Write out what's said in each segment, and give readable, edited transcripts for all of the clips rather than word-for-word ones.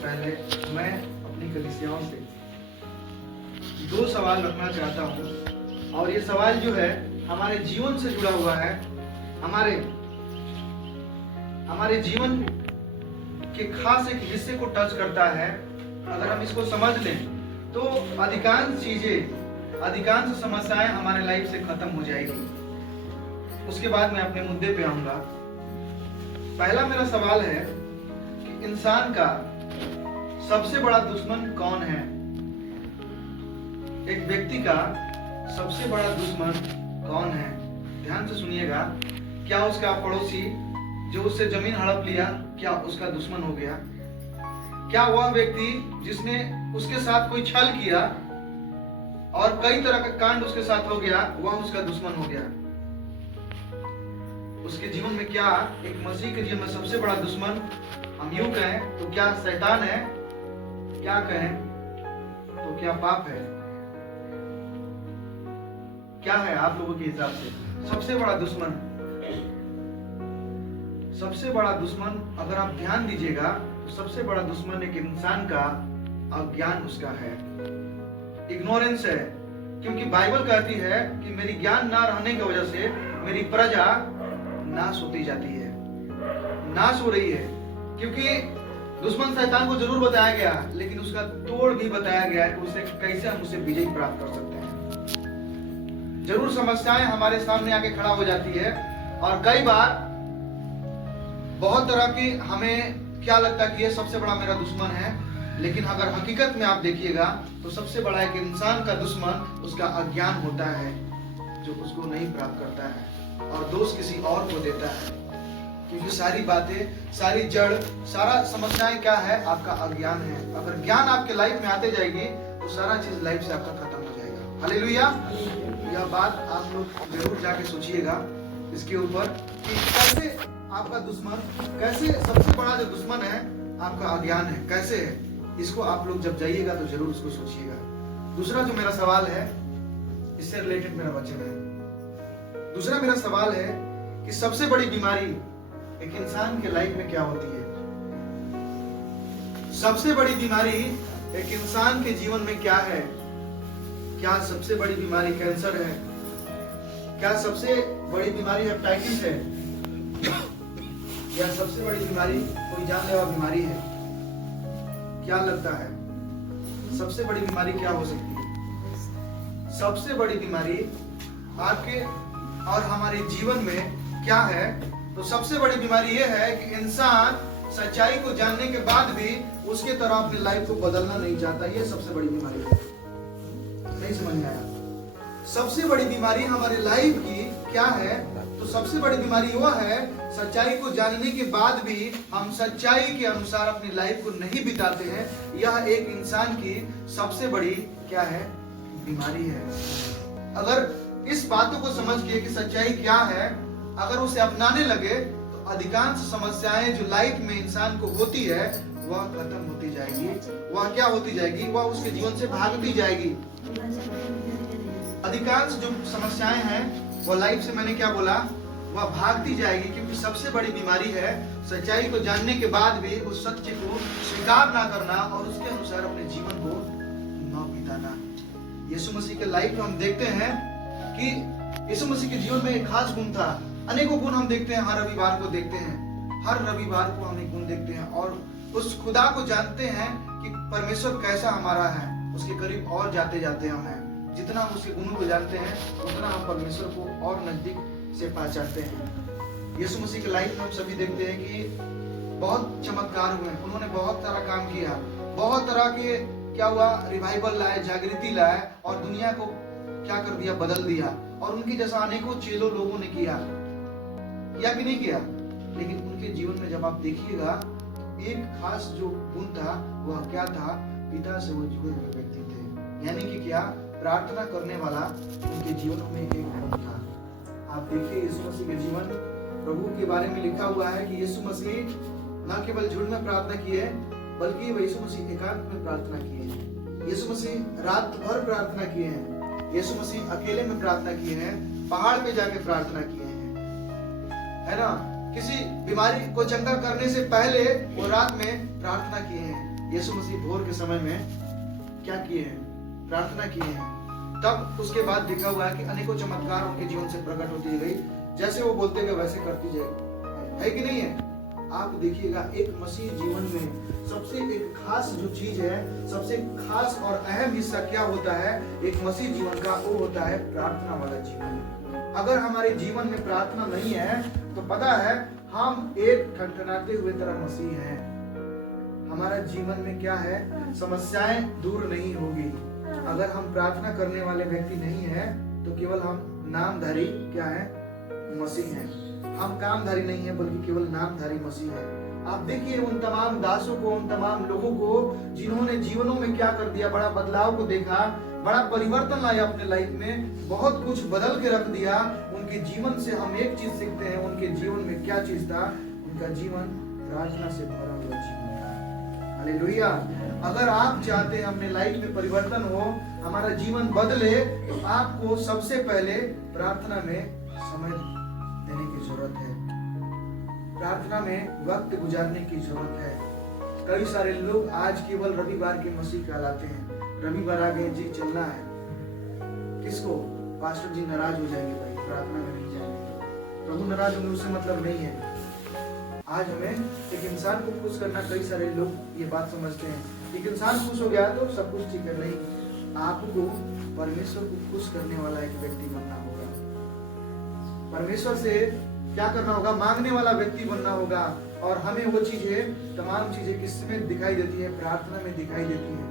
पहले मैं अपनी कलीसियाओं से 2 सवाल रखना चाहता हूँ, और ये सवाल जो है हमारे जीवन से जुड़ा हुआ है, हमारे जीवन के खास एक हिस्से को टच करता है। अगर हम इसको समझ लें तो अधिकांश समस्याएं हमारे लाइफ से खत्म हो जाएगी। उसके बाद मैं अपने मुद्दे पे आऊंगा। पहला मेरा सवाल है कि इंसान का सबसे बड़ा दुश्मन कौन है? एक व्यक्ति का सबसे बड़ा दुश्मन कौन है? ध्यान से सुनिएगा। क्या उसका पड़ोसी जो उससे जमीन हड़प लिया, क्या उसका दुश्मन हो गया? क्या वह व्यक्ति जिसने उसके साथ कोई छल किया और कई तरह का कांड उसके साथ हो गया, वह उसका दुश्मन हो गया? उसके जीवन में क्या एक मसीह के जीवन में सबसे बड़ा दुश्मन हम यूं कहें तो क्या शैतान है? क्या कहें तो क्या पाप है? क्या है आप लोगों के हिसाब से सबसे बड़ा दुश्मन? सबसे बड़ा दुश्मन, अगर आप ध्यान दीजिएगा तो सबसे बड़ा दुश्मन एक इंसान का अज्ञान उसका है, इग्नोरेंस है। क्योंकि बाइबल कहती है कि मेरी ज्ञान ना रहने की वजह से मेरी प्रजा नाश होती जाती है, नाश हो रही है। क्योंकि दुश्मन शैतान को जरूर बताया गया, लेकिन उसका तोड़ भी बताया गया है कि उसे कैसे हम उसे विजय प्राप्त कर सकते हैं। जरूर समस्याएं हमारे सामने आके खड़ा हो जाती है, और कई बार बहुत तरह की हमें क्या लगता है कि ये सबसे बड़ा मेरा दुश्मन है, लेकिन अगर हकीकत में आप देखिएगा तो सबसे बड़ा एक इंसान का दुश्मन उसका अज्ञान होता है, जो उसको नहीं प्राप्त करता है और दोष किसी और को देता है। क्योंकि सारी बातें, सारी जड़, सारा समस्याएं क्या है? आपका अज्ञान है। अगर ज्ञान आपके लाइफ में आते जाएगी तो सारा चीज लाइफ से आपका खत्म हो जाएगा। हालेलुया। यह बात आप लोग जरूर जाके सोचिएगा इसके ऊपर कि कैसे आपका दुश्मन, कैसे सबसे बड़ा जो दुश्मन है आपका अज्ञान है, कैसे है? इसको आप लोग जब जाइएगा तो जरूर उसको सोचिएगा। दूसरा जो मेरा सवाल है, इससे रिलेटेड मेरा वचन है। दूसरा मेरा सवाल है कि सबसे बड़ी बीमारी एक इंसान के लाइफ में क्या होती है? सबसे बड़ी बीमारी एक इंसान के जीवन में क्या है? क्या सबसे बड़ी बीमारी कैंसर है? क्या सबसे बड़ी बीमारी हेपेटाइटिस है? या सबसे बड़ी बीमारी कोई जानलेवा बीमारी है? क्या लगता है सबसे बड़ी बीमारी क्या हो सकती है? सबसे बड़ी बीमारी आपके और हमारे जीवन में क्या है? तो सबसे बड़ी बीमारी यह है कि इंसान सच्चाई को जानने के बाद भी उसके तरह अपनी लाइफ को बदलना नहीं चाहता। यह सबसे बड़ी बीमारी है। नहीं समझ में आया? सबसे बड़ी बीमारी हमारे लाइफ की क्या है? तो सबसे बड़ी बीमारी वह है, सच्चाई को जानने के बाद भी हम सच्चाई के अनुसार अपनी लाइफ को नहीं बिताते हैं। यह एक इंसान की सबसे बड़ी क्या है? बीमारी है। अगर इस बातों को समझ के कि सच्चाई क्या है, अगर उसे अपनाने लगे तो अधिकांश समस्याएं जो लाइफ में इंसान को होती है वह खत्म होती जाएगी। वह क्या होती जाएगी? वह उसके जीवन से भागती जाएगी। अधिकांश जो समस्याएं हैं वो लाइफ से, मैंने क्या बोला, वह भागती जाएगी। क्योंकि सबसे बड़ी बीमारी है सच्चाई को जानने के बाद भी उस सत्य को स्वीकार ना करना और उसके अनुसार अपने जीवन को न बिताना। यीशु मसीह के लाइफ में हम देखते हैं कि यीशु मसीह के जीवन में एक खास गुण था। अनेकों गुण हम देखते हैं, हर रविवार को देखते हैं, हर रविवार को हम एक गुण देखते हैं और उस खुदा को जानते हैं कि परमेश्वर कैसा हमारा है। उसके करीब और जाते जाते हमें, जितना हम उसके गुणों को जानते हैं उतना हम परमेश्वर को और नजदीक से पहचानते हैं। यीशु मसीह के लाइफ में हम सभी देखते हैं कि बहुत चमत्कार हुए, उन्होंने बहुत सारा काम किया, बहुत तरह के क्या हुआ, रिवाइवल लाए, जागृति लाए और दुनिया को क्या कर दिया? बदल दिया। और उनके जैसा अनेकों चेलों लोगों ने किया कि नहीं किया? लेकिन उनके जीवन में जब आप देखिएगा एक खास जो गुण था, वह क्या था? पिता से वो जुड़े हुए व्यक्ति थे। यानी कि क्या? प्रार्थना करने वाला उनके जीवन में एक गुण था। आप देखिए यीशु मसीह के जीवन, प्रभु के बारे में लिखा हुआ है कि यीशु मसीह न केवल झुंड में प्रार्थना किए, बल्कि यीशु मसीह एकांत में प्रार्थना किए हैं। यीशु मसीह रात भर प्रार्थना किए हैं। यीशु मसीह अकेले में प्रार्थना किए हैं, पहाड़ पे जाके प्रार्थना किए हैं, है ना? किसी बीमारी को चंगा करने से पहले वो रात में प्रार्थना किए हैं। यीशु मसीह भोर के समय में क्या किए हैं? प्रार्थना किए हैं। तब उसके बाद लिखा हुआ है कि अनेकों चमत्कार उनके जीवन से प्रकट होती गई, जैसे वो बोलते गए वैसे करती जाए। है कि नहीं है? आप देखिएगा एक मसीह जीवन में सबसे एक खास जो चीज है, सबसे खास और अहम हिस्सा क्या होता है एक मसीह जीवन का? वो होता है प्रार्थना वाला जीवन। अगर हमारे जीवन में प्रार्थना नहीं है तो पता है हम एक ठनठनाते हुए तरह मसीह हैं। हमारा जीवन में क्या है? समस्याएं दूर नहीं होगी। अगर हम प्रार्थना करने वाले व्यक्ति नहीं है तो केवल हम नामधारी क्या है? मसीह हैं। हम कामधारी नहीं है बल्कि केवल नामधारी मसीह है। आप देखिए उन तमाम दासों को, उन तमाम लोगों को जिन्होंने जीवनों में क्या कर दिया, बड़ा बदलाव को देखा, बड़ा परिवर्तन लाया अपने लाइफ में, बहुत कुछ बदल के रख दिया। उनके जीवन से हम एक चीज सीखते हैं, उनके जीवन में क्या चीज था? उनका जीवन प्रार्थना से भरा हुआ जीवन था। हालेलुया। अगर आप चाहते हैं अपने लाइफ में परिवर्तन हो, हमारा जीवन बदले, तो आपको सबसे पहले प्रार्थना में समय देने की जरूरत है। प्रार्थना में वक्त गुजारने की जरूरत है। कई सारे लोग आज केवल रविवार के मसीह कहलाते हैं। रविवार आ गए जी, चलना है। किसको? पास्टर जी नाराज हो जाएंगे भाई, प्रार्थना में नहीं जाएंगे। प्रभु नाराज होंगे उससे मतलब नहीं है। आज हमें एक इंसान को खुश करना, कई सारे लोग ये बात समझते हैं एक इंसान खुश हो गया तो सब कुछ ठीक है। नहीं, आपको परमेश्वर को खुश करने वाला एक व्यक्ति बनना होगा। परमेश्वर से क्या करना होगा? मांगने वाला व्यक्ति बनना होगा। और हमें वो चीजें, तमाम चीजें किसमें दिखाई देती है? प्रार्थना में दिखाई देती है।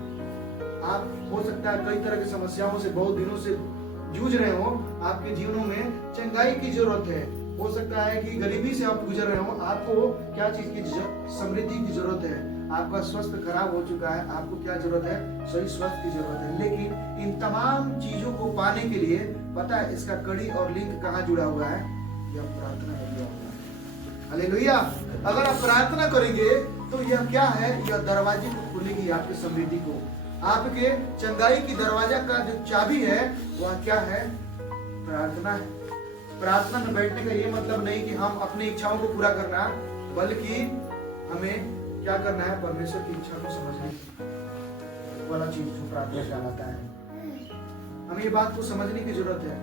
आप हो सकता है कई तरह की समस्याओं से बहुत दिनों से जूझ रहे हो, आपके जीवनों में चंगाई की जरूरत है। हो सकता है कि गरीबी से आप गुजर रहे हो, आपको क्या चीज की? समृद्धि की जरूरत है। आपका स्वास्थ्य खराब हो चुका है, आपको क्या जरूरत है? सही स्वास्थ्य की जरूरत है। लेकिन इन तमाम चीजों को पाने के लिए पता है इसका कड़ी और लिंक कहाँ जुड़ा हुआ है? यह प्रार्थना में जुड़ा हुआ है। हालेलुया। अगर आप प्रार्थना करेंगे तो यह क्या है? यह दरवाजे को खोलेगी आपकी समृद्धि को। आपके चंगाई की दरवाजा का जो चाबी है वह क्या है? प्रार्थना है। प्रार्थना में बैठने का ये मतलब नहीं कि हम अपनी इच्छाओं को पूरा करना, बल्कि हमें क्या करना है? परमेश्वर की इच्छा को समझने वाला चीज जो प्रार्थना कहलाता है। हमें ये बात को समझने की जरूरत है।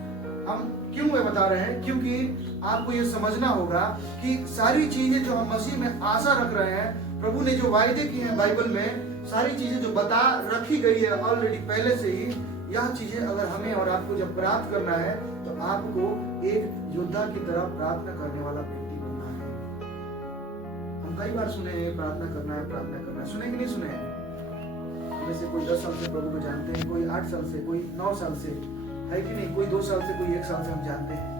हम क्यों ये बता रहे हैं? क्योंकि आपको ये समझना होगा कि सारी चीजें जो हम मसीह में आशा रख रहे हैं, प्रभु ने जो वायदे किए हैं बाइबल में, सारी चीजें जो बता रखी गई है ऑलरेडी पहले से ही, यह चीजें अगर हमें और आपको जब प्राप्त करना है तो आपको एक योद्धा की तरह प्रार्थना करने वाला व्यक्ति बनना है। हम कई बार सुने हैं प्रार्थना करना है, प्रार्थना करना है। सुने कि नहीं सुने? हमें से कोई 10 साल से प्रभु को जानते हैं, कोई 8 साल से, कोई 9 साल से, है कि नहीं? कोई 2 साल से, कोई 1 साल से हम जानते हैं।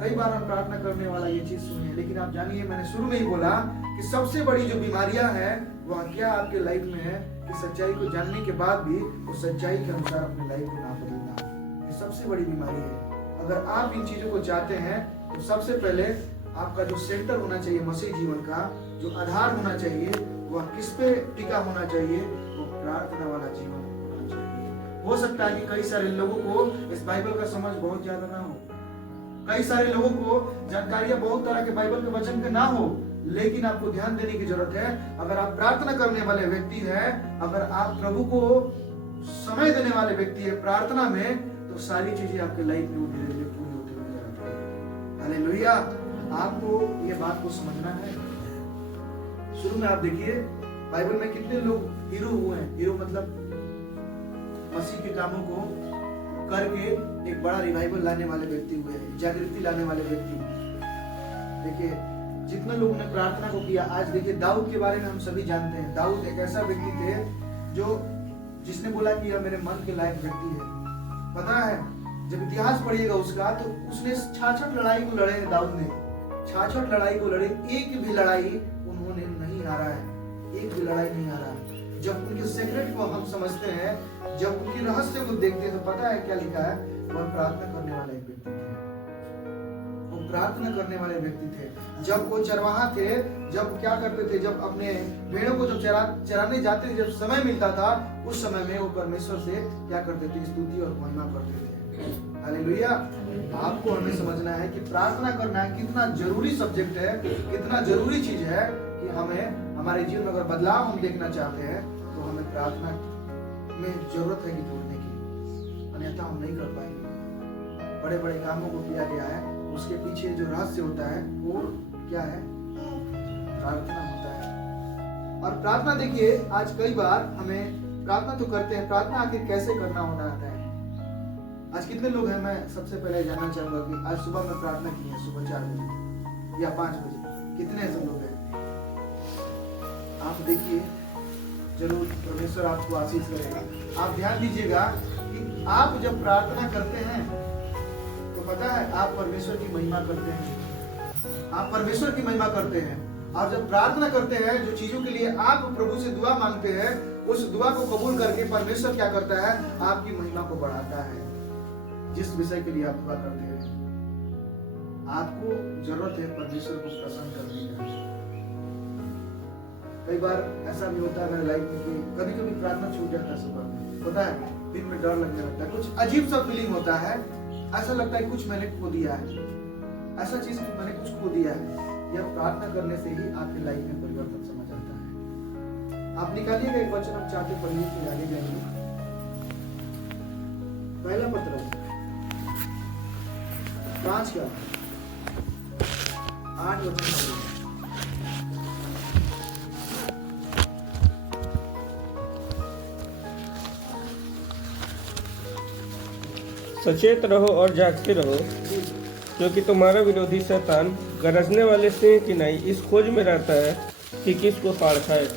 कई बार हम प्रार्थना करने वाला ये चीज सुने हैं। लेकिन आप जानिए, मैंने शुरू में ही बोला कि सबसे बड़ी जो बीमारियां हैं वह क्या आपके लाइफ में है? कि सच्चाई को जानने के बाद भी उस सच्चाई के अनुसार अपनी लाइफ को ना बदलना, ये सबसे बड़ी बीमारी है। अगर आप इन चीजों को चाहते हैं तो सबसे पहले आपका जो सेंटर होना चाहिए मसीह जीवन का, जो आधार होना चाहिए, वह किस पे टिका होना चाहिए? वो प्रार्थना वाला जीवन होना चाहिए। हो सकता है कि कई सारे लोगों को इस बाइबल का समझ बहुत ज्यादा ना हो, कई सारे लोगों को जानकारियां बहुत तरह के बाइबल के वचन के ना हो, लेकिन आपको ध्यान देने की जरूरत है। अगर आप प्रार्थना करने वाले व्यक्ति हैं, अगर आप प्रभु को समय देने वाले व्यक्ति है प्रार्थना में, तो सारी चीजें आपके लाइफ में धीरे धीरे पूरी होती हुई नजर आती है। हालेलुया। आपको ये बात को समझना है। शुरू में आप देखिए बाइबल में कितने लोग हीरो हुए हैं। हीरो मतलब मसीह के कामों को करके एक बड़ा रिवाइवल लाने वाले व्यक्ति हुए, जागृति लाने वाले व्यक्ति। देखिए जितने लोगों ने प्रार्थना को किया, आज देखिए दाऊद के बारे में हम सभी जानते हैं। दाऊद एक ऐसा व्यक्ति थे जो जिसने बोला कि यह मेरे मन के लायक व्यक्ति है। पता है जब इतिहास पढ़िएगा उसका, तो उसने 66 लड़ाई को लड़े हैं। दाऊद ने 66 लड़ाई को लड़े, एक भी लड़ाई उन्होंने नहीं हारा है, एक भी लड़ाई नहीं हारा। जब उनके सीक्रेट को हम समझते हैं, जब उनके रहस्य को देखते हैं, तो पता है क्या लिखा है? वह प्रार्थना करने वाले एक व्यक्ति थे। वो प्रार्थना करने वाले व्यक्ति थे। जब वो चरवाहा थे, जब क्या करते थे, जब अपने भेड़ों को जब चराने जाते थे, जब समय मिलता था, उस समय में वो परमेश्वर से क्या करते थे? स्तुति और महिमा करते थे। हालेलुया। आपको हमें समझना है कि प्रार्थना करना है कितना जरूरी सब्जेक्ट है, कितना जरूरी चीज है कि हमें हमारे जीवन में अगर बदलाव हम देखना चाहते हैं तो तो हमें प्रार्थना में जरूरत है कि तोड़ने की, अन्यथा हम नहीं कर पाएंगे। बड़े बड़े कामों को किया गया है, उसके पीछे जो रहस्य होता है वो क्या है? प्रार्थना होता है। और प्रार्थना देखिए, आज कई बार हमें प्रार्थना तो करते हैं, प्रार्थना आखिर कैसे करना होना आता है। आज कितने लोग हैं, मैं सबसे पहले जानना चाहूंगा कि आज सुबह में प्रार्थना की है, सुबह 4 बजे या 5 बजे, कितने ऐसे लोग हैं? आप देखिए, जरूर परमेश्वर आपको आशीष करेगा। आप ध्यान दीजिएगा कि आप जब प्रार्थना करते हैं तो पता है आप परमेश्वर की महिमा करते हैं, आप परमेश्वर की महिमा करते हैं। और जब प्रार्थना करते हैं, जो चीजों के लिए आप प्रभु से दुआ मांगते हैं, उस दुआ को कबूल करके परमेश्वर क्या करता है? आपकी महिमा को बढ़ाता है। जिस विषय के लिए आप दुआ करते हैं, आपको जरूरत है परमेश्वर को प्रसन्न करने का। कई बार ऐसा भी होता है मेरे लाइफ में कि कभी कभी प्रार्थना छूट जाता है सुबह में, पता है दिन में डर लगने लगता है, कुछ अजीब सा फीलिंग होता है, ऐसा लगता है कुछ मैंने खो दिया है, ऐसा चीज मैंने कुछ खो दिया है। यह प्रार्थना करने से ही आपकी लाइफ में परिवर्तन समझ आता है। आप निकालिएगा एक वचन, हम चाहते पढ़िए फिर आगे जाएंगे। पहला पत्र 5 का 8 वचन। सचेत रहो और जागते रहो, क्योंकि तुम्हारा विरोधी शैतान गरजने वाले सिंह की नाई इस खोज में रहता है कि किसको फाड़ खाए।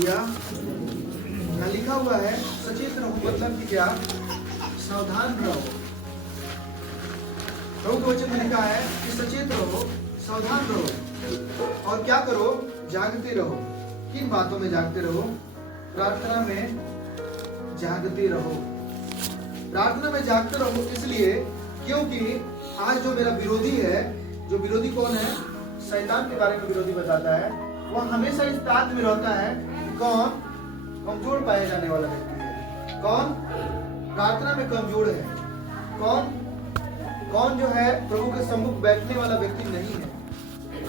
यहाँ लिखा हुआ है सचेत रहो, मतलब कि क्या? सावधान रहो। प्रभु के वचन में लिखा है कि सचेत रहो, सावधान रहो और क्या करो? जागते रहो। किन बातों में जागते रहो? प्रार्थना में जागते रहो। प्रार्थना में जागते रहो इसलिए क्योंकि आज जो मेरा विरोधी है, जो विरोधी कौन है? शैतान के बारे में विरोधी बताता है। वह हमेशा इस तात में रहता है कौन? कमजोर पाए जाने वाला व्यक्ति है। कौन प्रार्थना में कमजोर है? कौन जो है प्रभु के सम्मुख बैठने वाला व्यक्ति नहीं है,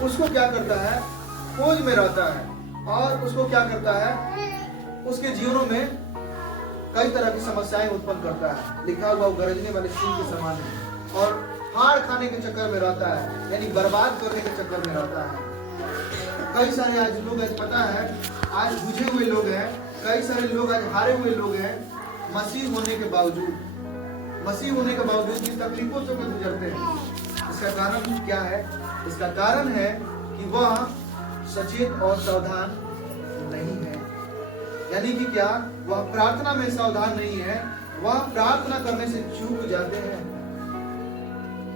उसको क्या करता है? खोज में रहता है और उसको क्या करता है? उसके जीवनों में कई तरह की समस्याएं उत्पन्न करता है। लिखा हुआ गरजने वाले सिंह के समान है और फाड़ खाने के चक्कर में रहता है, यानी बर्बाद करने के चक्कर में रहता है। कई सारे आज लोग पता है, आज बुझे हुए लोग हैं, कई सारे लोग आज हारे हुए लोग हैं, मसीह होने के बावजूद भी तकलीफों से गुजरते हैं। इसका कारण क्या है? इसका कारण है कि वह सचेत और सावधान नहीं है। यानी कि क्या? वह प्रार्थना में सावधान नहीं है, वह प्रार्थना करने से चूक जाते हैं।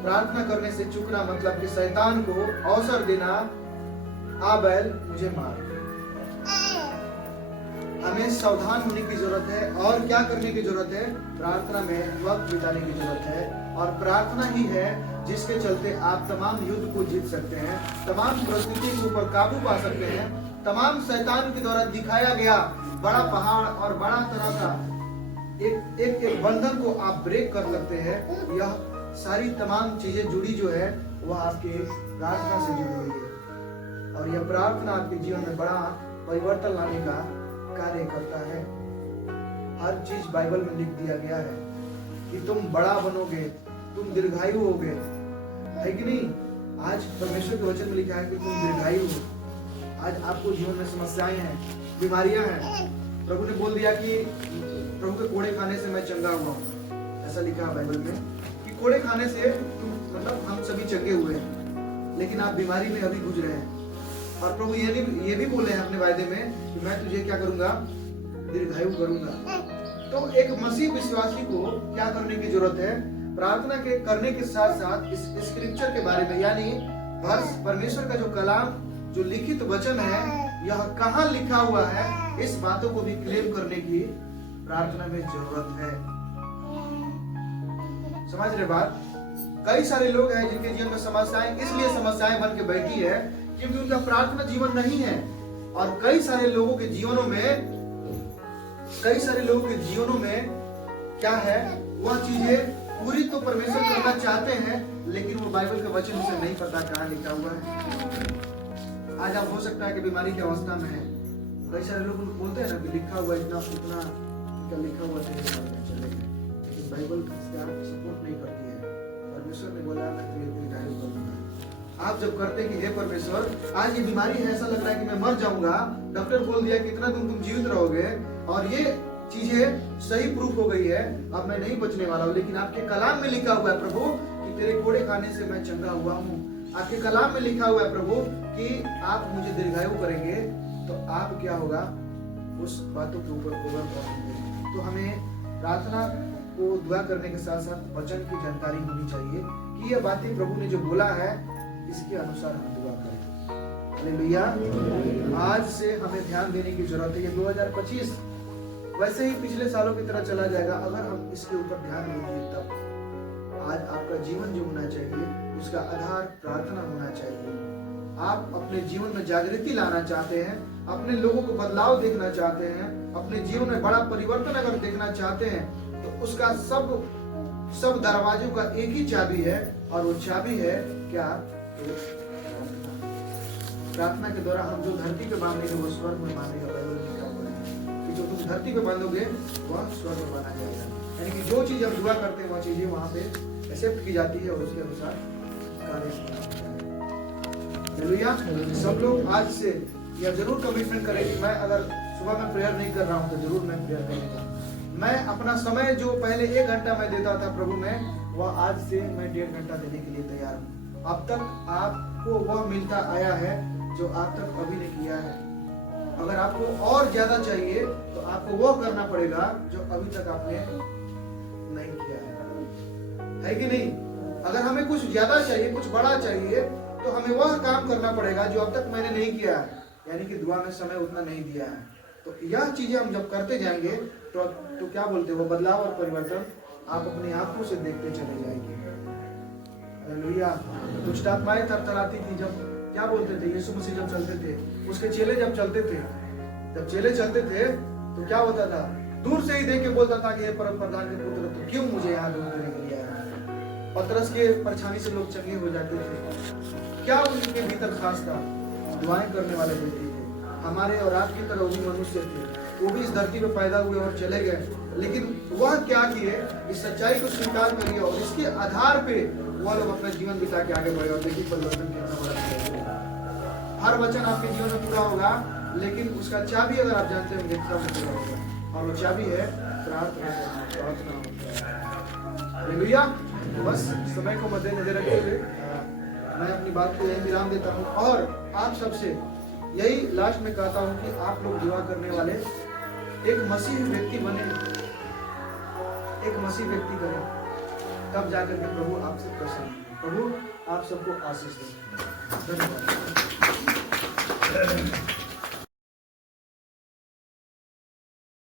प्रार्थना करने से चूकना मतलब कि शैतान को अवसर देना, आ बैल मुझे मार। हमें सावधान होने की जरूरत है और क्या करने की जरूरत है? प्रार्थना में वक्त बिताने की जरूरत है। और प्रार्थना ही है जिसके चलते आप तमाम युद्ध को जीत सकते हैं, तमाम परिस्थिति के ऊपर काबू पा सकते हैं, तमाम शैतान के द्वारा दिखाया गया बड़ा पहाड़ और बड़ा तरह का एक बंधन को आप ब्रेक कर सकते हैं। यह सारी तमाम चीजें जुड़ी जो है वह आपके प्रार्थना से जुड़ी हुई है और यह प्रार्थना आपके जीवन में बड़ा परिवर्तन लाने का कार्य करता है। हर चीज बाइबल में लिख दिया गया है कि तुम बड़ा बनोगे, तुम दीर्घायु होगे, है कि नहीं? आज परमेश्वर के वचन में लिखा है कि तुम दीर्घायु हो। आज आपको जीवन में समस्याएं हैं, बीमारियां हैं। प्रभु ने बोल दिया कि प्रभु के कोड़े खाने से मैं चंगा हुआ हूँ। ऐसा लिखा है बाइबल में कि कोड़े खाने से मतलब हम सभी चंगे हुए हैं, लेकिन आप बीमारी में अभी गुजरे हैं। और प्रभु ये भी बोले हैं अपने वायदे में कि मैं तुझे क्या करूंगा? दीर्घायु करूंगा। तो एक मसीह विश्वासी को क्या करने की जरूरत है? प्रार्थना के करने के साथ साथ इस स्क्रिप्चर के बारे में, यानी परमेश्वर का जो कलाम, जो लिखित वचन है, यह कहाँ लिखा हुआ है, इस बातों को भी क्लेम करने की प्रार्थना में जरूरत है। समझ रहे बात? कई सारे लोग हैं जिनके जीवन में समस्याएं इसलिए समस्याएं बन के बैठी है क्योंकि उनका प्रार्थना जीवन नहीं है। और कई सारे लोगों के जीवनों में क्या है? वह चीजें पूरी तो परमेश्वर करना चाहते हैं, लेकिन वो बाइबल के वचन से नहीं पता कहाँ लिखा हुआ है। आज आप हो सकता है कि बीमारी की अवस्था में है, कई सारे लोग बोलते हैं ना कि लिखा हुआ इतना इतना क्या लिखा हुआ तेरे बारे में चलेगा, लेकिन बाइबल इसका सपोर्ट नहीं करती है। परमेश्वर ने बोला मैं तेरी दीर्घायु कर दूंगा। आप जब करते हैं कि हे परमेश्वर आज ये बीमारी है, ऐसा लग रहा है कि मैं मर जाऊंगा, डॉक्टर बोल दिया कि इतना दिन तुम जीवित रहोगे और ये चीजें सही प्रूफ हो गई है, अब मैं नहीं बचने वाला हूँ, लेकिन आपके कलाम में लिखा हुआ है प्रभु कि तेरे कोड़े खाने से मैं चंगा हुआ हूँ। आपके कलाम में लिखा हुआ है प्रभु कि आप मुझे दीर्घायु करेंगे, तो आप क्या होगा उस बातों के ऊपर होंगे। तो हमें प्रार्थना को दुआ करने के साथ साथ वचन की जानकारी होनी चाहिए कि ये बातें प्रभु ने जो बोला है इसके अनुसार हम दुआ करें। हालेलुया। आज से हमें ध्यान देने की जरूरत है। ये 2025 वैसे ही पिछले सालों की तरह चला जाएगा अगर हम इसके ऊपर ध्यान नहीं दें तब। आज आपका जीवन जो होना चाहिए उसका आधार प्रार्थना होना चाहिए। आप अपने जीवन में जागृति लाना चाहते हैं, अपने लोगों को बदलाव देखना चाहते हैं, अपने जीवन में बड़ा परिवर्तन अगर देखना चाहते हैं, तो उसका सब दरवाजों का एक ही चाबी है, और वो चाबी है क्या? प्रार्थना के द्वारा हम जो धरती पे बांधेंगे वो स्वर्ग में बांधेगा। बाइबल में लिखा हुआ है कि जो तुम धरती पे बांधोगे वह स्वर्ग में बांधा जाएगा। यानी कि जो चीज हम दुआ करते हैं वह चीजें वहां पे एक्सेप्ट की जाती है और उसके अनुसार कार्य होता है। हालेलुया। सब लोग आज से या जरूर कमिटमेंट करें कि मैं अगर सुबह में प्रेयर नहीं कर रहा हूँ तो जरूर मैं प्रेयर करूंगा। मैं अपना समय जो पहले 1 घंटा मैं देता था प्रभु में, वह आज से मैं 1.5 घंटा देने के लिए तैयार हूँ। अब तक आपको वह मिलता आया है जो आप तक अभी ने किया है। अगर आपको और ज्यादा चाहिए तो आपको वह करना पड़ेगा जो अभी तक आपने नहीं किया है कि नहीं? अगर हमें कुछ ज्यादा चाहिए, कुछ बड़ा चाहिए, तो हमें वह काम करना पड़ेगा जो अब तक मैंने नहीं किया है, यानी कि दुआ में समय उतना नहीं दिया है। तो यह चीजें हम जब करते जाएंगे तो क्या बोलते हैं, वो बदलाव और परिवर्तन आप अपनी आंखों से देखते चले जाएंगे। हालेलुया। दुष्ट आत्माएं थरथराती थी जब क्या बोलते थे, यीशु मसीह जब चलते थे, उसके चेले जब चलते थे, तो क्या होता था? दूर से ही देख के बोलता था कि हे परम प्रधान के पुत्र, तो क्यों मुझे यहाँ ढूंढ करने के लिए आया? पतरस के परछाई से लोग चंगे हो जाते थे। क्या उनके भीतर खास था? दुआएं करने वाले व्यक्ति थे। हमारे और आपकी तरह वो भी मनुष्य थे, वो भी इस धरती पे पैदा हुए और चले गए, लेकिन वह क्या किए? इस सच्चाई को स्वीकार करिए और इसके आधार पे वह लोग अपना जीवन बिता के आगे बढ़े और देखिए परिवर्तन कितना बड़ा। हर वचन आपके जीवन में पूरा होगा, लेकिन उसका चाबी अगर आप जानते होंगे तब होगा, और वो चाबी है प्रार्थना। हालेलुया। तो बस समय को मद्देनजर रखते हुए मैं अपनी बात को यही विराम देता हूँ और आप सबसे यही लास्ट में कहता हूँ कि आप लोग दुआ करने वाले एक मसीह व्यक्ति बने, एक मसीह व्यक्ति बने, तब जाकर के प्रभु आपसे प्रसन्न। प्रभु आप सबको आशीष दें। धन्यवाद।